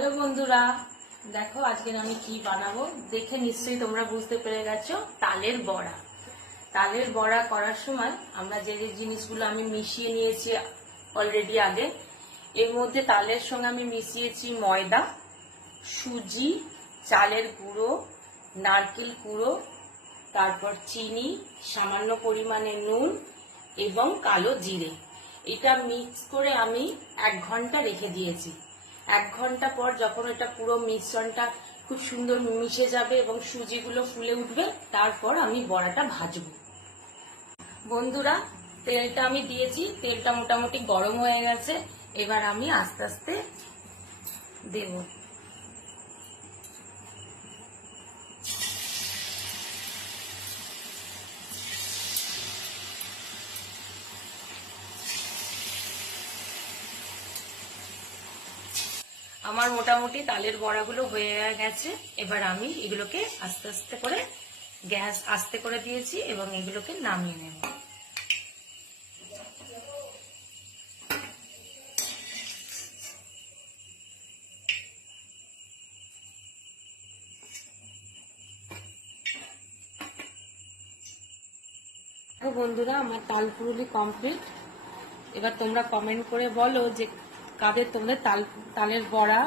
Hello বন্ধুরা, দেখো আজকে আমি কি বানাবো দেখে নিশ্চয়ই তোমরা বুঝতে পেরে গেছো। তালের বড়া। তালের বড়া করার সময় আমরা যে যে জিনিসগুলো আমি মিশিয়ে নিয়েছি অলরেডি আগে, এর মধ্যে তালের সঙ্গে আমি মিশিয়েছি ময়দা, সুজি, চালের গুঁড়ো, নারকেল কুড়ো, তারপর চিনি, সামান্য পরিমাণে নুন এবং কালো জিরে। এটা মিক্স করে আমি 1 ঘন্টা রেখে দিয়েছি। 1 ঘন্টা পর যখন এটা পুরো মিশ্রণটা খুব সুন্দর মিশে যাবে এবং সুজিগুলো ফুলে উঠবে, তারপর আমি বড়াটা ভাজবো। বন্ধুরা, তেলটা আমি দিয়েছি, তেলটা মোটামুটি গরম হয়ে গেছে। এবার আমি আস্তে আস্তে দেব। আমার মোটামুটি তালের বড়াগুলো হয়ে গেছে। এবার আমি এগুলোকে আস্তে আস্তে করে গ্যাস আস্তে করে দিয়েছি এবং এগুলোকে নামিয়ে নেব। বন্ধুরা, আমার তাল পুরুলি কমপ্লিট। এবার তোমরা কমেন্ট করে বলো যে কাদের তোমাদের তালের বড়া